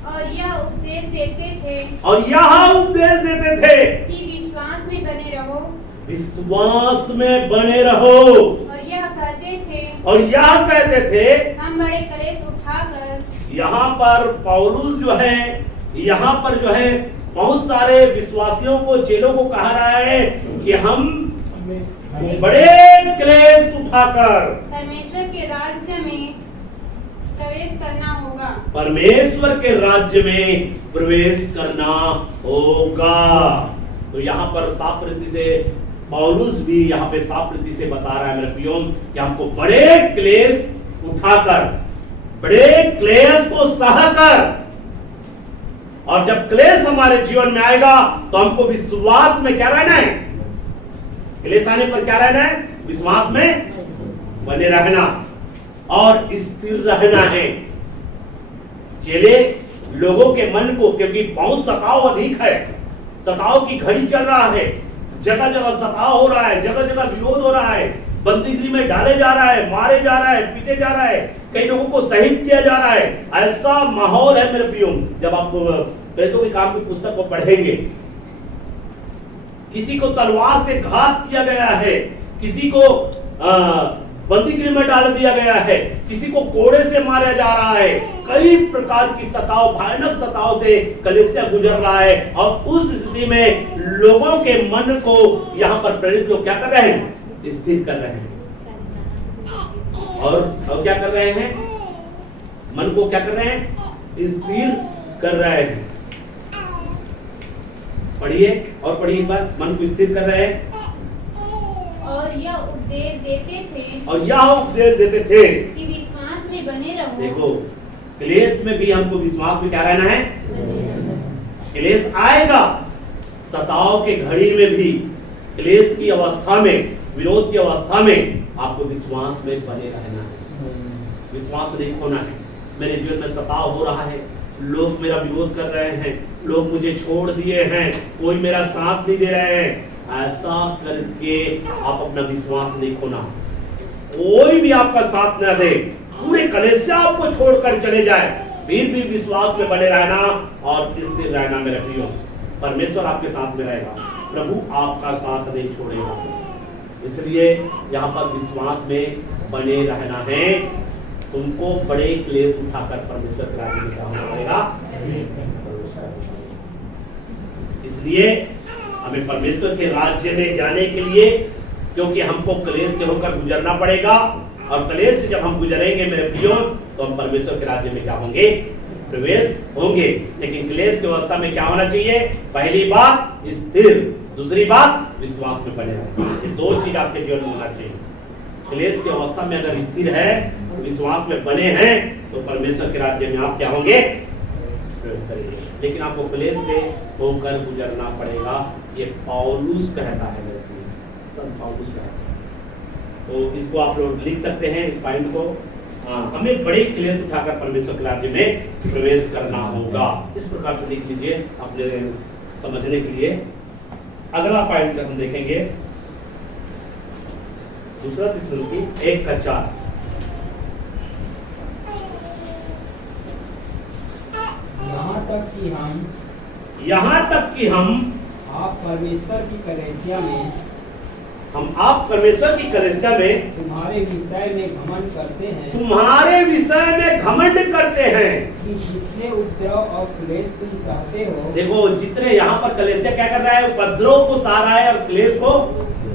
और यह उपदेश देते थे, और यह उपदेश देते थे कि विश्वास में बने रहो, विश्वास में बने रहो। और यह कहते थे हम बड़े क्लेश उठाकर, यहाँ पर पौलुस जो है, यहाँ पर जो है बहुत सारे विश्वासियों को, चेलों को कहा रहा है कि हम बड़े क्लेश उठाकर परमेश्वर के राज्य में प्रवेश करना होगा, परमेश्वर के राज्य में प्रवेश करना होगा। तो यहाँ पर साफ रीति से पौलुस भी यहाँ पे साफ रीति से बता रहा है मेरे प्रियो कि हमको बड़े क्लेश उठाकर, बड़े क्लेश को सहकर, और जब क्लेश हमारे जीवन में आएगा तो हमको विश्वास में क्या रहना है, क्लेश आने पर क्या रहना है, विश्वास में बने रहना और स्थिर रहना है। चेले लोगों के मन को, क्योंकि बहुत सताव अधिक है, सताव की घड़ी चल रहा है, जगह जगह सताव हो रहा है, जगह जगह विरोध हो रहा है, बंदीगिरी में डाले जा रहा है, मारे जा रहा है, पीटे जा रहा है, कई लोगों को शहीद किया जा रहा है। ऐसा माहौल है मेरे प्रियो। जब आप प्रेरितों के काम की पुस्तक को पढ़ेंगे, किसी को तलवार से घात किया गया है, किसी को बंदीगृह में डाल दिया गया है, किसी को कोड़े से मारा जा रहा है, कई प्रकार की सताव, भयानक सताव से कलीसिया गुजर रहा है। और उस स्थिति में लोगों के मन को यहाँ पर प्रेरित लोग क्या कर रहे हैं, स्थिर कर रहे हैं। और क्या कर रहे हैं, मन को क्या कर रहे हैं, स्थिर कर रहे हैं। पढ़िए और पढ़िए एक बार, मन को स्थिर कर रहे हैं। और यह उपदेश देते थे, और यह उपदेश देते थे कि विश्वास में बने रहो। देखो क्लेश में भी हमको विश्वास में क्या रहना है, क्लेश आएगा, सताव के घड़ी में भी, क्लेश की अवस्था में, विरोध की अवस्था में आपको विश्वास में बने रहना है, विश्वास नहीं खोना है। मेरे जीवन में सताव हो रहा है, लोग मेरा विरोध कर रहे हैं, लोग मुझे छोड़ दिए हैं, कोई मेरा साथ नहीं दे रहे हैं, ऐसा करके आप अपना विश्वास नहीं खोना। कोई भी आपका साथ न दे, पूरे कलीसिया आपको छोड़कर चले जाए, फिर भी विश्वास में बने रहना और स्थिर रहना मेरे प्रियो। परमेश्वर आपके साथ में रहेगा, प्रभु आपका साथ नहीं छोड़ेगा। इसलिए यहाँ पर विश्वास में बने रहना है। तुमको बड़े क्लेश उठाकर परमेश्वर के राज्य में जाना पड़ेगा। इसलिए हमें परमेश्वर के राज्य में जाने के लिए, क्योंकि हमको क्लेश से होकर गुजरना पड़ेगा, और क्लेश से जब हम गुजरेंगे मेरे प्रियो तो हम परमेश्वर के राज्य में क्या होंगे, प्रवेश होंगे। लेकिन क्लेश की अवस्था में क्या होना चाहिए, पहली बात स्थिर, दूसरी बात विश्वास में बने रहना। ये दो चीज आपके जीवन में होना चाहिए। क्लेश की अवस्था में अगर स्थिर है, विश्वास में बने हैं, तो परमेश्वर के राज्य में आप क्या होंगे, प्रवेश करेंगे। लेकिन आपको क्लेश से होकर गुजरना पड़ेगा। ये पौलुस कहता है मेरे प्रिय, संत पौलुस कहता है। तो इसको आप लोग लिख सकते हैं, इस पॉइंट को। हमें बड़े क्लेश उठाकर परमेश्वर के राज्य में प्रवेश करना होगा। इस प्रकार से लिख लीजिए अपने समझने के लिए अगला पॉइंट हम देखेंगे, दूसरा तिस्सलुकी 1:4। यहाँ तक कि हम आप परमेश्वर की कलीसिया में तुम्हारे विषय में घमंड करते हैं कि जितने उपद्रव और क्लेश तुम सहते हो। देखो, जितने यहाँ पर कलीसिया क्या कर रहा है, उपद्रव को सह रहा है और क्लेश को,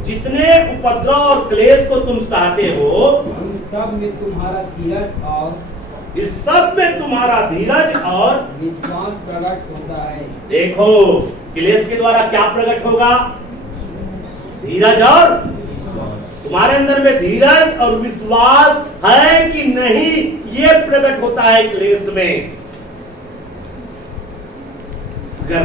जितने उपद्रव और क्लेश को तुम सहते हो, उन सब में तुम्हारा धीरज और इस सब में तुम्हारा धीरज और विश्वास प्रकट होता है। देखो, क्लेश के द्वारा क्या प्रकट होगा? धीरज और तुम्हारे अंदर में धीरज और विश्वास है कि नहीं, ये प्रकट होता है क्लेश में। अगर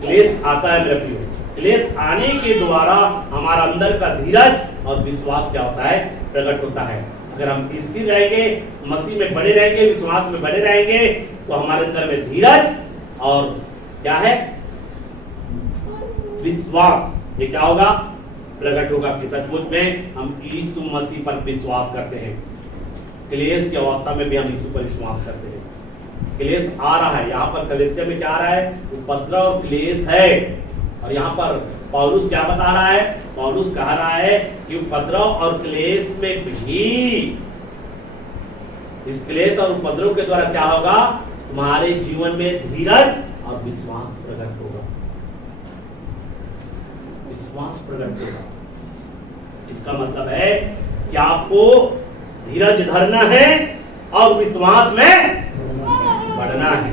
क्लेश आता है मेरे प्रियो, क्लेश आने के द्वारा हमारा अंदर का धीरज और विश्वास क्या होता है? प्रकट होता है। अगर हम स्थिर रहेंगे, मसीह में बने रहेंगे, विश्वास में बने रहेंगे, तो हमारे अंदर में धीरज और क्या है? विश्वास। ये क्या होगा? प्रकट होगा कि सचमुच में हम यीशु मसीह पर विश्वास करते हैं। क्लेश की अवस्था में भी हम यीशु पर विश्वास करते हैं। क्लेश आ रहा है, यहाँ पर कलीसिया में क्या आ रहा है? उपद्रव और क्लेश है। और यहाँ पर पौलुस क्या बता रहा है? पौलुस कह रहा है कि उपद्रव और क्लेश में भी, इस क्लेश और उपद्रव के द्वारा क्या होगा? तुम्हारे जीवन में धीरज और विश्वास प्रकट होगा। विश्वास प्रकट होगा। इसका मतलब है कि आपको धीरज धरना है और विश्वास में बढ़ना है।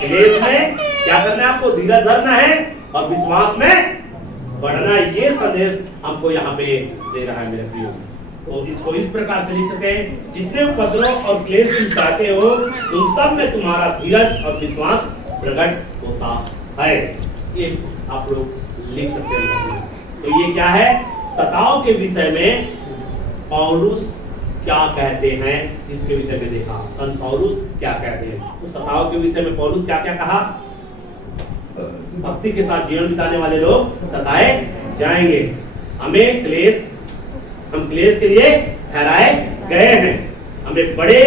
क्लेश में क्या करना है? आपको धीरज धरना है और विश्वास में बढ़ना। ये संदेश हमको यहाँ पे दे रहा है मेरे प्रियो। तो इसको इस प्रकार से लिख सकते हैं, जितने उपद्रव और क्लेश तुम चाहते हो, उन सब में तुम्हारा धीरज और विश्वास प्रकट होता है। ये आप लोग लिख सकते हैं। तो ये क्या है? सताव के विषय में पौलुस क्या कहते हैं, इसके विषय में देखा। संत पौलुस क्या कहते हैं? तो सताव के विषय में पौलुस क्या क्या कहा? भक्ति के साथ जीवन बिताने वाले लोग सताए जाएंगे। हम क्लेश के लिए ठहराए गए हैं। हमें बड़े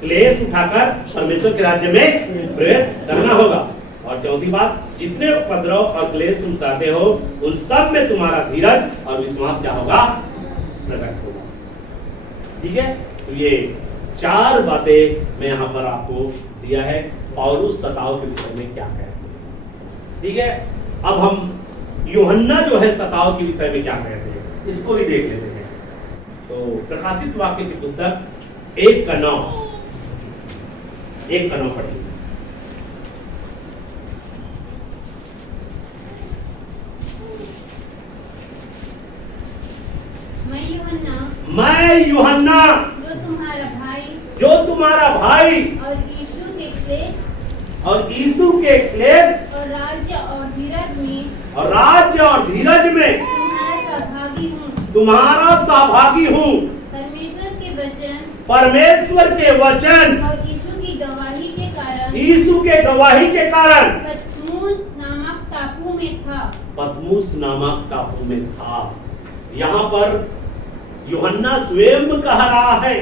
क्लेश उठाकर परमेश्वर के राज्य में प्रवेश करना होगा। और चौथी बात, जितने उपद्रव और क्लेश तुम चाहते हो, उन सब में तुम्हारा धीरज और विश्वास क्या होगा? प्रकट होगा। ठीक है? तो ये 4 बातें मैं यहाँ पर आपको दिया है, पौलुस सताव के विषय में क्या कहते हैं। ठीक है? अब हम यूहन्ना जो है सताव के विषय में क्या कहते हैं, इसको भी देख लेते हैं। तो प्रकाशित वाक्य की पुस्तक 1:9 पढ़िए। मैं यूहन्ना जो तुम्हारा भाई और यीशु के क्लेश और राज्य और धीरज में तुम्हारा सहभागी हूँ। परमेश्वर के वचन और यीशु की गवाही के कारण पतमुस नामक टापू में था। यहाँ पर यूहन्ना स्वयं कह रहा है,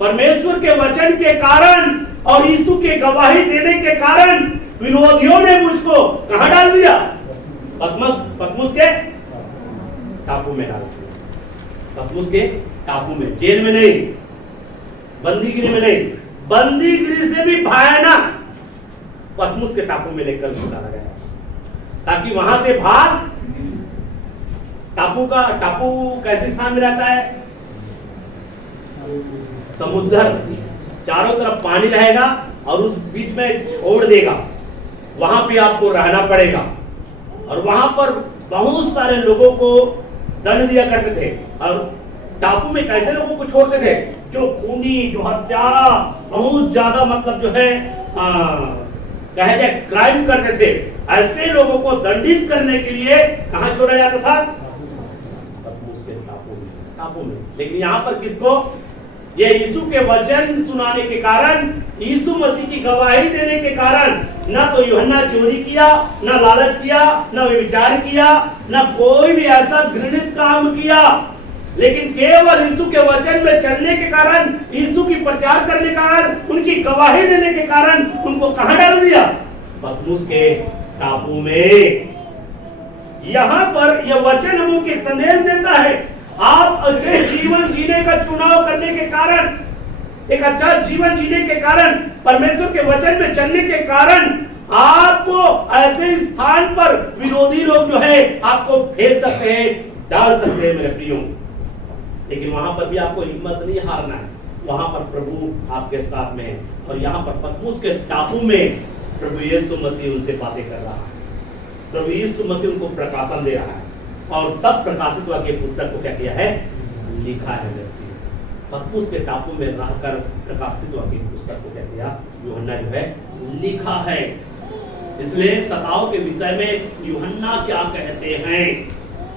परमेश्वर के वचन के कारण और यीशु के गवाही देने के कारण विरोधियों ने मुझको कहां डाल दिया? पतमुस के टापू में डाल दिया। पतमुस के टापू में, जेल में नहीं, बंदीगिरी में नहीं, बंदीगिरी से भी भयानक पतमुस के टापू में लेकर डाला गया, ताकि वहां से भाग। टापू कैसे स्थान में रहता है? समुद्र, चारों तरफ पानी रहेगा और उस बीच में छोड़ देगा, वहां पे आपको रहना पड़ेगा। और वहां पर बहुत सारे लोगों को दंड दिया करते थे। और टापू में कैसे लोगों को छोड़ते थे? जो खूनी, जो हत्यारा, बहुत ज्यादा मतलब जो है कहे जाए क्राइम करते थे, ऐसे लोगों को दंडित करने के लिए कहां छोड़ा जाता था? टापू में। लेकिन यहाँ पर किसको? ये यीशु के वचन सुनाने के कारण, यीशु मसीह की गवाही देने के कारण, ना तो यूहन्ना चोरी किया, ना लालच किया, ना व्यभिचार किया, ना कोई भी ऐसा घृणित काम किया, लेकिन केवल यीशु के वचन में चलने के कारण, यीशु की प्रचार करने के कारण, उनकी गवाही देने के कारण उनको कहां डाल दिया? पतमुस के टापू में। यहां पर यह वचन हमको एक संदेश देता है, आप अच्छे जीवन जीने का चुनाव करने के कारण, एक अच्छा जीवन जीने के कारण, परमेश्वर के वचन में चलने के कारण, आपको ऐसे स्थान पर विरोधी लोग जो है आपको फेंक सकते हैं, डाल सकते हैं मेरे प्रियो। लेकिन वहां पर भी आपको हिम्मत नहीं हारना है, वहां पर प्रभु आपके साथ में है। और यहाँ पर पतमुस के टापू में प्रभु यीशु मसीह उनसे बातें कर रहा है, प्रभु यीशु मसीह उनको प्रकाशन दे रहा है। और तब प्रकाशित हुआ के पुस्तक को क्या किया है? लिखा है। पतमुस के टापू में रहकर प्रकाशित हुआ की पुस्तक को क्या किया? यूहन्ना जो है लिखा है। इसलिए सताव के विषय में यूहन्ना क्या कहते हैं?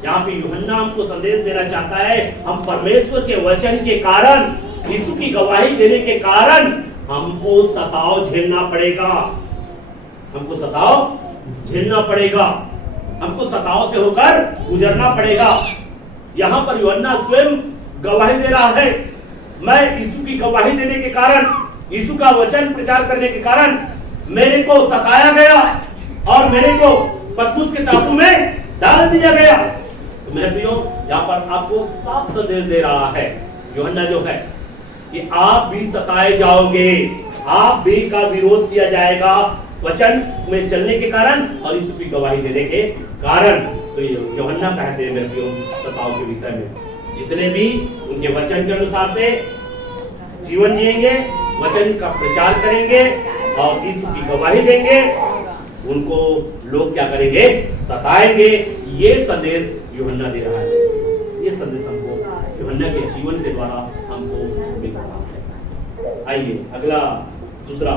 यहाँ पे यूहन्ना हमको संदेश देना चाहता है, हम परमेश्वर के वचन के कारण, यीशु की गवाही देने के कारण हमको सताव झेलना पड़ेगा, हमको सताव झेलना पड़ेगा, हमको सताव से होकर गुजरना पड़ेगा। यहाँ पर यूहन्ना स्वयं गवाही दे रहा है, मैं यीशु की गवाही देने के कारण, यीशु का वचन प्रचार करने के कारण मेरे को सताया गया और मेरे को पतमुस के टापू में डाल दिया गया। तो मेरे प्रियो, यहाँ पर आपको साफ संदेश दे रहा है यूहन्ना जो है कि आप भी सताए जाओगे, आप भी का विरोध किया जाएगा वचन में चलने के कारण और यीशु की गवाही देने के कारण। तो यूहन्ना कहते हैं मेरे प्रियो सताव के विषय में, जितने भी उनके वचन के अनुसार से जीवन जिएंगे, वचन का प्रचार करेंगे और यीशु की गवाही देंगे, उनको लोग क्या करेंगे? सताएंगे। ये संदेश यूहन्ना दे रहा है, ये संदेश हमको यूहन्ना के जीवन के द्वारा हमको मिल रहा है। आइए अगला दूसरा,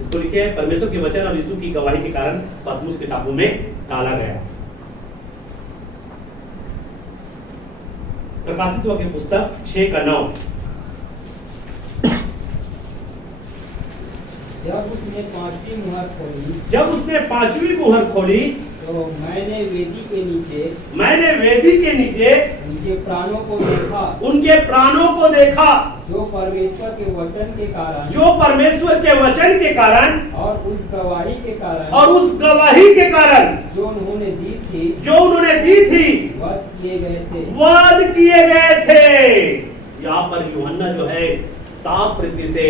इसको लिखे, परमेश्वर के वचन और यीशु की गवाही के कारण पतमुस के टापू में डाला गया। प्रकाशित हुआ की पुस्तक 6:9। जब उसने पांचवी मुहर खोली, तो मैंने वेदी के नीचे उनके प्राणों को देखा, जो परमेश्वर के वचन के कारण और उस गवाही के कारण जो उन्होंने दी थी वध किए गए थे। यहाँ पर यूहन्ना जो है साफ रीति से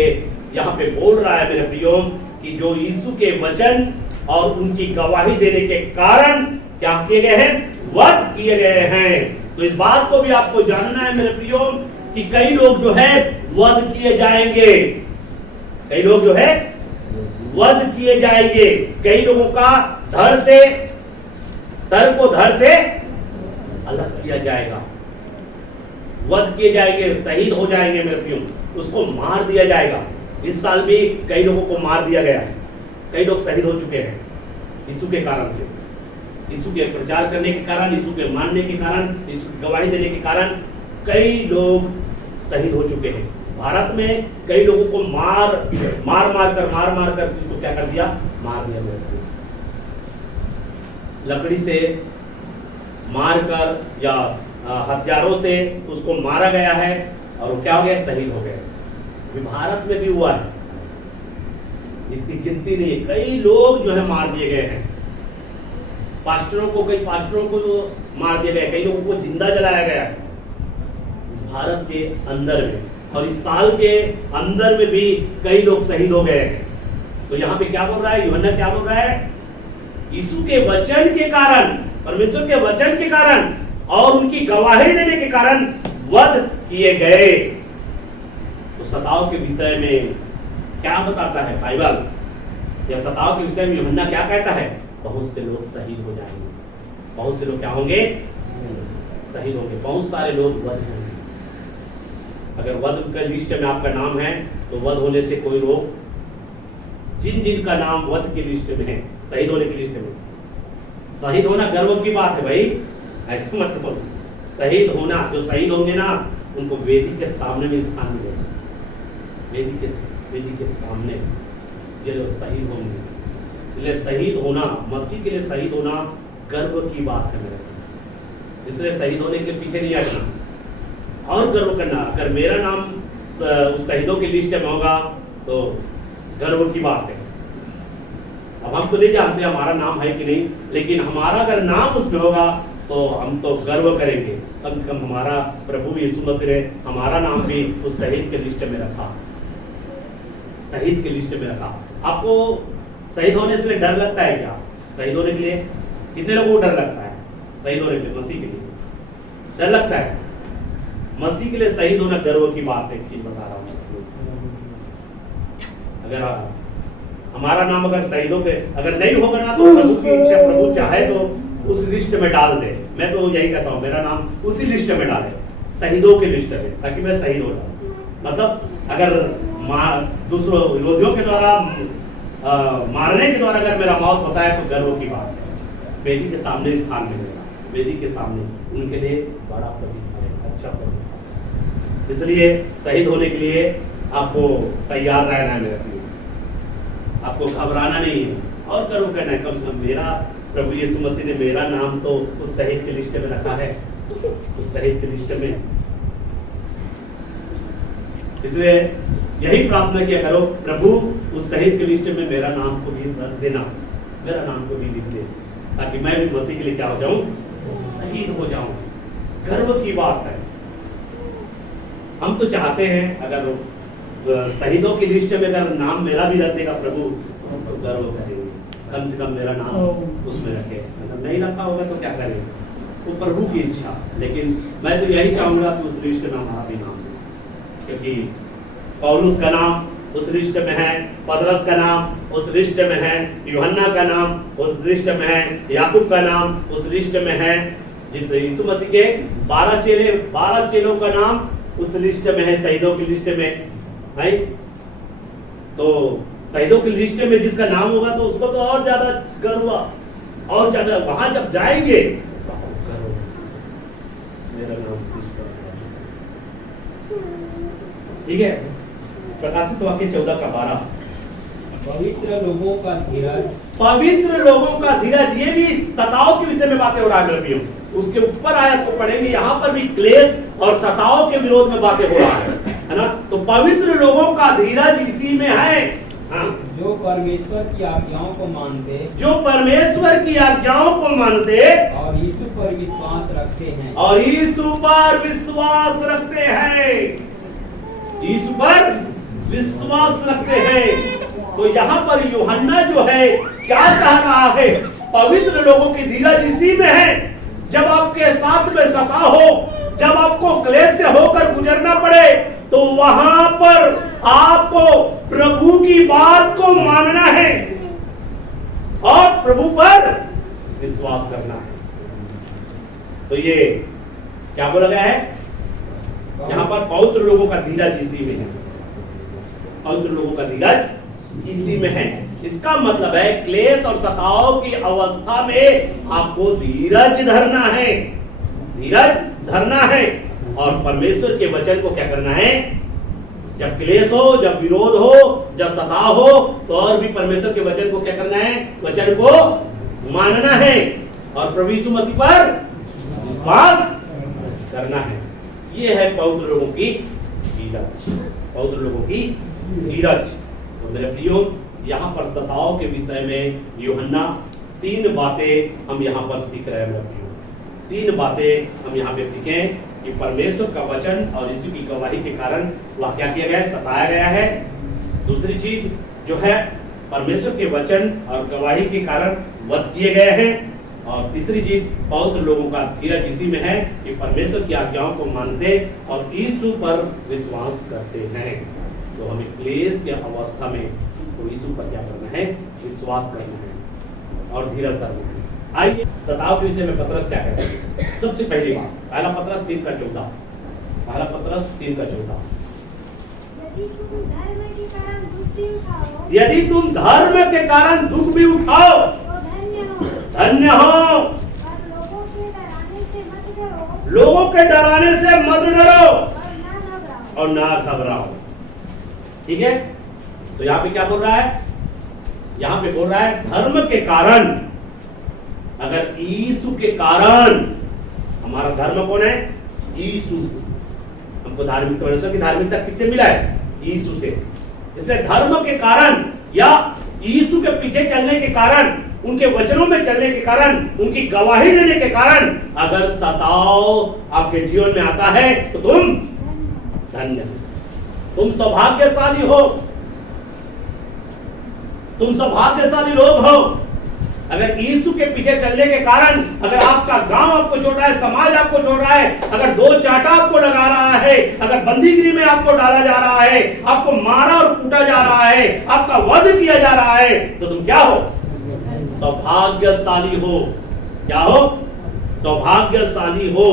यहाँ पे बोल रहा है मेरे प्रियो कि जो यीशु के वचन और उनकी गवाही देने के कारण क्या किए गए हैं? वध किए गए हैं। तो इस बात को भी आपको जानना है मेरे प्रियो कि कई लोग जो है वध किए जाएंगे, कई लोग जो है वध किए जाएंगे। कई लोगों का सर को धड़ से अलग किया जाएगा, वध किए जाएंगे, शहीद हो जाएंगे मेरे प्रियो, उसको मार दिया जाएगा। इस साल भी कई लोगों को मार दिया गया, कई लोग शहीद हो चुके हैं यीशु के कारण से, यीशु के प्रचार करने के कारण, यीशु के मानने के कारण, यीशु की गवाही देने के कारण कई लोग शहीद हो चुके हैं। भारत में कई लोगों को मार कर उसको क्या कर दिया? मार दिया गया, लकड़ी से मार कर या हथियारों से उसको मारा गया है और वो क्या हो गया? शहीद हो गए। भारत में भी हुआ है, इसकी गिनती नहीं है, कई लोग जो है मार दिए गए हैं। कई पास्टरों को मार दिया गया, कई लोगों को जिंदा जलाया गया इस भारत के अंदर में, और इस साल के अंदर में भी कई लोग शहीद हो गए हैं। तो यहाँ पे क्या बोल रहा है यूहन्ना? क्या बोल रहा है? यीशु के वचन के कारण, परमेश्वर के वचन के कारण और उनकी गवाही देने के कारण वध किए गए। तो सताव के विषय में क्या बताता है बाइबल? या सताव के विषय में यूहन्ना क्या कहता है? बहुत से लोग शहीद हो जाएंगे, बहुत से लोग क्या होंगे? शहीद होंगे, बहुत सारे लोग वध होंगे। अगर वध के लिस्ट में आपका नाम है तो वध होने से कोई रोक, जिन का नाम वध की लिस्ट में है, शहीद होने की लिस्ट में, शहीद होना गर्व की बात है भाई, ऐसे मत बोलो। शहीद होना, जो शहीद होंगे ना उनको वेदी के सामने में स्थान मिलेगा। वेदी के सामने जो शहीद होंगे, इसलिए शहीद होना, मसीह के लिए शहीद होना गर्व की बात है मेरे, इसलिए शहीद होने के पीछे नहीं हटना और गर्व करना। अगर मेरा नाम उस शहीदों की लिस्ट में होगा तो गर्व की बात है। अब हम तो नहीं जानते हमारा नाम है कि नहीं, लेकिन हमारा अगर नाम उसमें होगा तो हम तो गर्व करेंगे। कम से कम हमारा प्रभु यीशु मसीह ने हमारा नाम भी उस शहीद के लिस्ट में रखा, शहीद के लिस्ट में रखा। आपको शहीद होने से डर लगता है क्या? शहीद होने के लिए कितने लोगों को डर लगता है? शहीद होने के लिए, मसीह के लिए डर लगता है। मसीह के लिए शहीद होना गर्व की बात है। एक चीज बता रहा हूं, अगर हमारा नाम अगर शहीदों पे अगर नहीं होगा ना, तो प्रभु की इच्छा, प्रभु चाहे तो उस लिस्ट में डाल दे। मैं तो यही कहता हूँ, मेरा नाम उसी लिस्ट में डाले, शहीदों की लिस्ट में, ताकि मैं शहीद हो जाऊं। मतलब अगर दूसरों विरोधियों के द्वारा मारने के द्वारा अगर मेरा मौत होता है तो गर्व की बात है। वेदी के सामने स्थान मिलेगा, वेदी के सामने उनके लिए बड़ा प्रतीक है, अच्छा प्रतीक। इसलिए शहीद होने के लिए आपको तैयार रहना है मेरे प्रिय, आपको घबराना नहीं है और गर्व करना है। कम से कम मेरा प्रभु यीशु मसीह ने मेरा नाम तो उस शहीद की लिस्ट में रखा है, उस शहीद की लिस्ट में। इसलिए यही प्रार्थना किया करो, प्रभु उस शहीद की लिस्ट में मेरा नाम को भी रख देना, मेरा नाम को भी लिख दे, ताकि मैं भी मसीह के लिए क्या हो जाऊं, शहीद हो जाऊं। गर्व की बात है। हम तो चाहते हैं अगर शहीदों की लिस्ट में अगर नाम मेरा भी रख देगा प्रभु, तो गर्व करेंगे, कम से कम मेरा नाम उसमें रखे। अगर नहीं रखा होगा तो क्या करेंगे, वो प्रभु की इच्छा। लेकिन मैं तो यही चाहूंगा कि उस लिस्ट में हमारा भी नाम, क्योंकि पौलुस का नाम उस लिस्ट में है, पतरस का नाम उस लिस्ट में है, यूहन्ना का नाम उस लिस्ट में है, याकूब का नाम उस लिस्ट में है, यीशु मसीह के 12 चेलों का नाम उस लिस्ट में है, शहीदों की लिस्ट में है। तो शहीदों की लिस्ट में जिसका नाम होगा तो उसको तो और ज्यादा गर्व, और ज्यादा वहां जब जाएंगे मेरा नाम, ठीक है। प्रकाशित वाक्य 14:12, पवित्र लोगों का धीरज, पवित्र लोगों का धीरज। ये भी सताव के विषय में बातें हो रहा है, उसके ऊपर आयत को पढ़ेंगे, यहाँ पर भी क्लेश और सताव के विरोध में बातें हो रहा है ना। तो पवित्र लोगों का धीरज इसी में है, हाँ? जो परमेश्वर की आज्ञाओं को मानते, जो परमेश्वर की आज्ञाओं को मानते और यीशु पर विश्वास रखते हैं, और यीशु पर विश्वास रखते हैं, यीशु पर विश्वास रखते हैं। तो यहाँ पर यूहन्ना जो है क्या कह रहा है, पवित्र लोगों की धीरज इसी में है। जब आपके साथ में सता हो, जब आपको क्लेश से होकर गुजरना पड़े, तो वहां पर आपको प्रभु की बात को मानना है और प्रभु पर विश्वास करना है। तो ये क्या बोला गया है यहाँ पर, पवित्र लोगों का धीरज इसी में है, पवित्र लोगों का धीरज इसी में है। इसका मतलब है क्लेश और सताव की अवस्था में आपको धीरज धरना है, धीरज धरना है और परमेश्वर के वचन को क्या करना है। जब क्लेश हो, जब विरोध हो, जब सताव हो, तो और भी परमेश्वर के वचन को क्या करना है, वचन को मानना है और प्रभु यीशु मसीह पर विश्वास करना है। ये है पवित्र लोगों की धीरज, पवित्र लोगों की धीरज। तो मेरे प्रियो, यहाँ पर सताव के विषय में यूहन्ना 3 बातें हम यहाँ पर सीख रहे हैं। मेरे प्रियो, 3 बातें हम यहाँ पे सीखें कि परमेश्वर का वचन और यीशु की गवाही के कारण वह क्या किया गया है, सताया गया है। दूसरी चीज जो है, परमेश्वर के वचन और गवाही के कारण वध किए गए हैं। और तीसरी चीज, पवित्र लोगों का धीरज इसी में है कि परमेश्वर की आज्ञाओं को मानते और यीशु पर विश्वास करते हैं। तो हमें क्लेश की अवस्था में तो यीशु पर क्या करना है, विश्वास करना है और धीरज करना है। आइए सताव के विषय में पतरस क्या कहते हैं। सबसे पहली बात, पहला पतरस 3:14, पहला पतरस 3:14, यदि तुम धर्म के कारण दुख भी उठाओ धन्य हो, लोगों के डराने से मत डरो, और ना घबराओ। ठीक है, तो यहाँ पे क्या बोल रहा है? यहाँ पे बोल रहा है धर्म के कारण, अगर यीशु के कारण, हमारा धर्म कौन है? यीशु। हमको धार्मिकता की धार्मिकता किससे मिला है? यीशु से। इसलिए धर्म के कारण या यीशु के पीछे चलने के कारण, उनके वचनों में चलने के कारण, उनकी गवाही देने के कारण अगर सताव आपके जीवन में आता है तो तुम धन्य हो, तुम सौभाग्यशाली हो, तुम सौभाग्यशाली लोग हो। अगर यीशु के पीछे चलने के कारण अगर आपका गांव आपको छोड़ रहा है, समाज आपको छोड़ रहा है, अगर दो चाटा आपको लगा रहा है, अगर बंदीगिरी में आपको डाला जा रहा है, आपको मारा और कूटा जा रहा है, आपका वध किया जा रहा है, तो तुम क्या हो? सौभाग्यशाली हो। क्या हो? सौभाग्यशाली हो।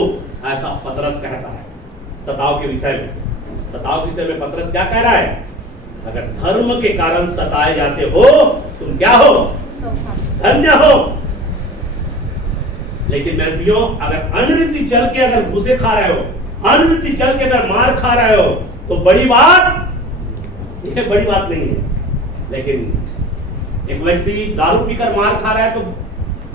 ऐसा पतरस कहता है सताव के विषय में। सताव के विषय में पतरस क्या कह रहा है? अगर धर्म के कारण सताए जाते हो तुम क्या हो? धन्य हो। लेकिन मेरे प्रियो, अगर अनरीति चल के अगर घूसे खा रहे हो, अनरीति चल के अगर मार खा रहे हो तो बड़ी बात, ये बड़ी बात नहीं है। लेकिन एक व्यक्ति दारू पीकर मार खा रहा है तो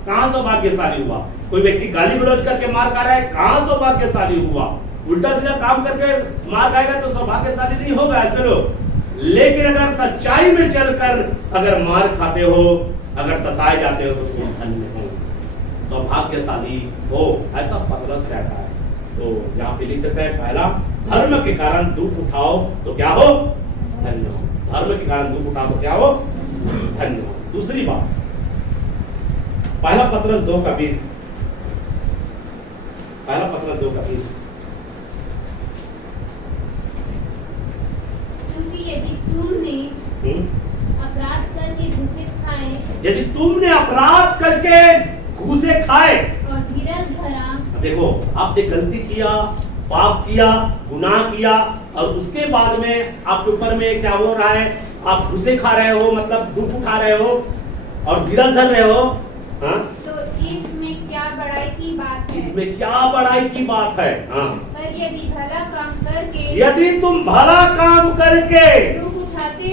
कहां सौभाग्यशाली हुआ? कोई व्यक्ति गाली गलौज करके मार खा रहा है, कहां सौभाग्यशाली हुआ? उल्टा सीधा काम करके मार खाएगा तो सौभाग्यशाली नहीं होगा ऐसे लोग। लेकिन अगर सच्चाई में चलकर अगर मार खाते हो, अगर सताए जाते हो तो तुम धन्य हो, सौभाग्यशाली हो, ऐसा पतरस कहता है। तो यहाँ पे लिख सकते हैं, पहला, धर्म के कारण दुख उठाओ तो क्या हो? धन्य हो। धर्म के कारण दुख उठाओ तो क्या हो? धन्य हो। दूसरी बात, पहला पतरस 2:20, पहला पतरस 2:20, क्योंकि यदि तुमने अपराध करके घूसे खाए, यदि तुमने अपराध करके घूसे खाए और धीरज धरा, देखो आपने गलती किया, पाप किया, गुनाह किया और उसके बाद में आपके ऊपर में क्या हो रहा है? आप घूसे खा रहे हो, मतलब दुख उठा रहे हो और धीरज धर रहे हो। हाँ? तो इसमें क्या बड़ाई की बात है? इसमें क्या बड़ाई की बात है? हाँ। पर यदि भला काम करके, यदि तुम भला काम करके दुख उठाते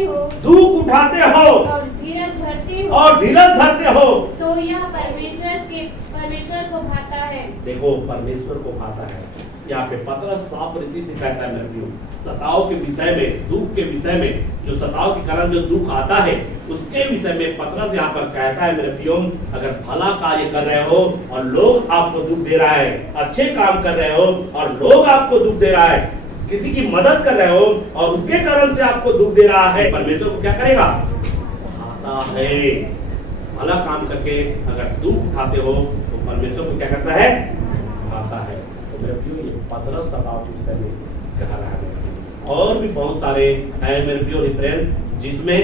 हो, और धीरज धरते हो तो यह परमेश्वर को भाता है। देखो, परमेश्वर को भाता है। यहाँ पे पतरस साफ रीति से कहता है मेरे प्रियो, सताव के विषय में, दुख के विषय में, जो सताव के कारण जो दुख आता है उसके विषय में पतरस यहाँ पर कहता है मेरे प्रियो, अगर भला कार्य कर रहे हो और लोग आपको दुख दे रहा है, अच्छे काम कर रहे हो और लोग आपको दुख दे रहा है, किसी की मदद कर रहे हो और उसके कारण से आपको दुख दे रहा है, परमेश्वर को क्या करेगा? भाता है। भला काम करके अगर दुख उठाते हो तो परमेश्वर को क्या करता है? भाता है। तो मेरे प्रियो, ये पतरस सताव के विषय में कह रहा है। और भी बहुत सारे हैं मेरे प्रियो रेफरेंस जिसमें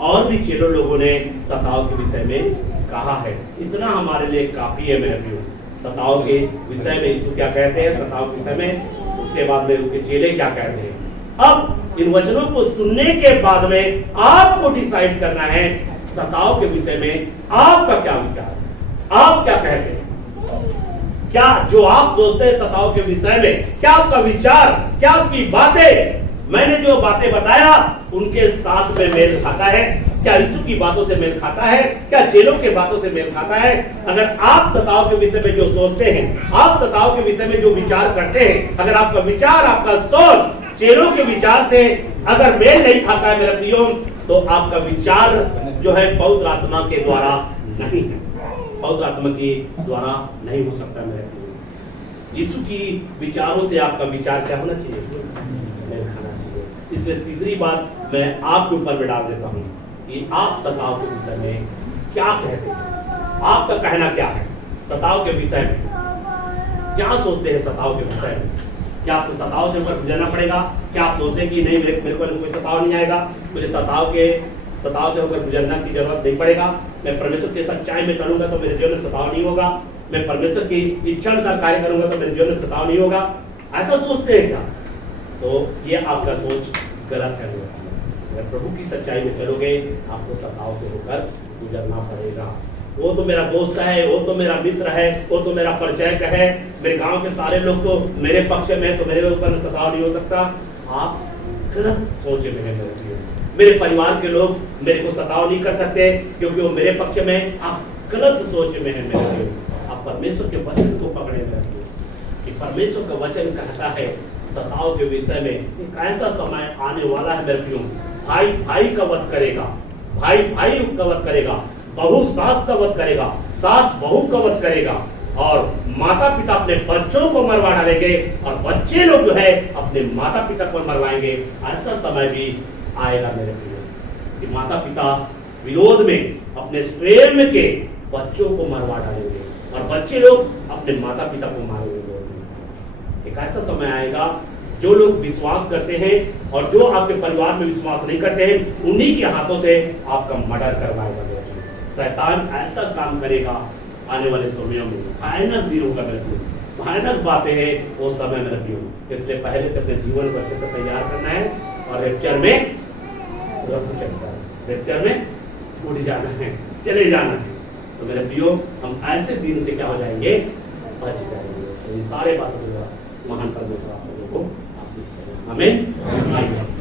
और भी चेलो लोगों ने सताव के विषय में कहा है। इतना हमारे लिए काफी है मेरे प्रियो। सताव के विषय में यीशु क्या कहते हैं, सताव के विषय में, उसके बाद में उसके चेले क्या कहते हैं। अब इन वचनों को सुनने के बाद में आपको डिसाइड करना है सताव के विषय में आपका क्या विचार, आप क्या कहते हैं, क्या जो आप सोचते हैं सताव के विषय में, क्या आपका विचार, क्या आपकी बातें, मैंने जो बातें बताया उनके साथ में मेल खाता है? क्या यीशु की बातों से मेल खाता है? क्या चेलों के बातों से मेल खाता है? अगर आप सताव के विषय में जो सोचते हैं, आप सताव के विषय में जो विचार करते हैं, अगर आपका विचार, आपका सोच चेलों के विचार से अगर मेल नहीं खाता है मेरे प्रियो, तो आपका विचार जो है पवित्र आत्मा के द्वारा नहीं है, पवित्र आत्मा के द्वारा नहीं हो सकता मेरे प्रियो। यीशु की विचारों से आपका विचार क्या होना चाहिए? मेल खाना चाहिए। इसलिए तीसरी बात मैं आपके ऊपर में डाल देता हूँ कि आप सताव के विषय में क्या कहते हैं, आपका कहना क्या है सताव के विषय में, क्या सोचते हैं सताव के विषय में? क्या आपको सताव से ऊपर गुजरना पड़ेगा? क्या आप सोचते हैं कि नहीं, मेरे को कोई सताव नहीं आएगा, मुझे सताव से होकर गुजरना की जरूरत नहीं पड़ेगा, मैं परमेश्वर के सच्चाई में चलूंगा तो मेरे जीवन में सताव नहीं होगा, मैं परमेश्वर की इच्छा का कार्य करूंगा तो मेरे जीवन में सताव नहीं होगा, ऐसा सोचते हैं क्या? तो ये आपका सोच गलत है। अगर प्रभु की सच्चाई में चलोगे आपको सताव से होकर गुजरना पड़ेगा। वो तो मेरा दोस्त है, वो तो मेरा मित्र है, वो तो मेरा परिचय है, मेरे गांव के सारे लोग तो मेरे पक्ष में, तो मेरे ऊपर सताव नहीं हो सकता। आप गलत सोचे में हैं मेरे प्रियो। मेरे परिवार के लोग मेरे को सताव नहीं कर सकते क्योंकि वो मेरे पक्ष में, आप गलत सोचे में हैं मेरे प्रियो। आप परमेश्वर के वचन को पकड़े मेरे प्रियो कि परमेश्वर का वचन कहता है सताव के विषय में एक ऐसा समय आने वाला है मेरे प्रियो, भाई भाई का वध करेगा, भाई भाई का वध करेगा, बहू सास का वध करेगा, सास बहू का वध करेगा, और माता पिता अपने बच्चों को मरवा डालेंगे और बच्चे लोग जो है अपने माता पिता को मरवाएंगे। ऐसा समय भी आएगा मेरे प्रियो कि माता पिता विरोध में अपने प्रेम के बच्चों को मरवा डालेंगे और बच्चे लोग अपने माता पिता को मारेंगे। एक ऐसा समय आएगा जो लोग विश्वास करते हैं और जो आपके परिवार में विश्वास नहीं करते हैं उन्हीं के हाथों से आपका मर्डर करवाएगा। शैतान ऐसा काम करेगा आने वाले समयों में, भयानक दिन होगा मेरे प्रियो, भयानक बातें हैं वो समय में रखियो। इसलिए पहले से अपने जीवन को अच्छे से तैयार करना है और रेप्चर में उठ जाना है, चले जाना है। तो मेरे प्रियो हम ऐसे दिन से क्या हो जाएंगे, बच जाएंगे। तो इन सारे बातों को महान परमेश्वर आप लोगों को आशीष करें। आमीन।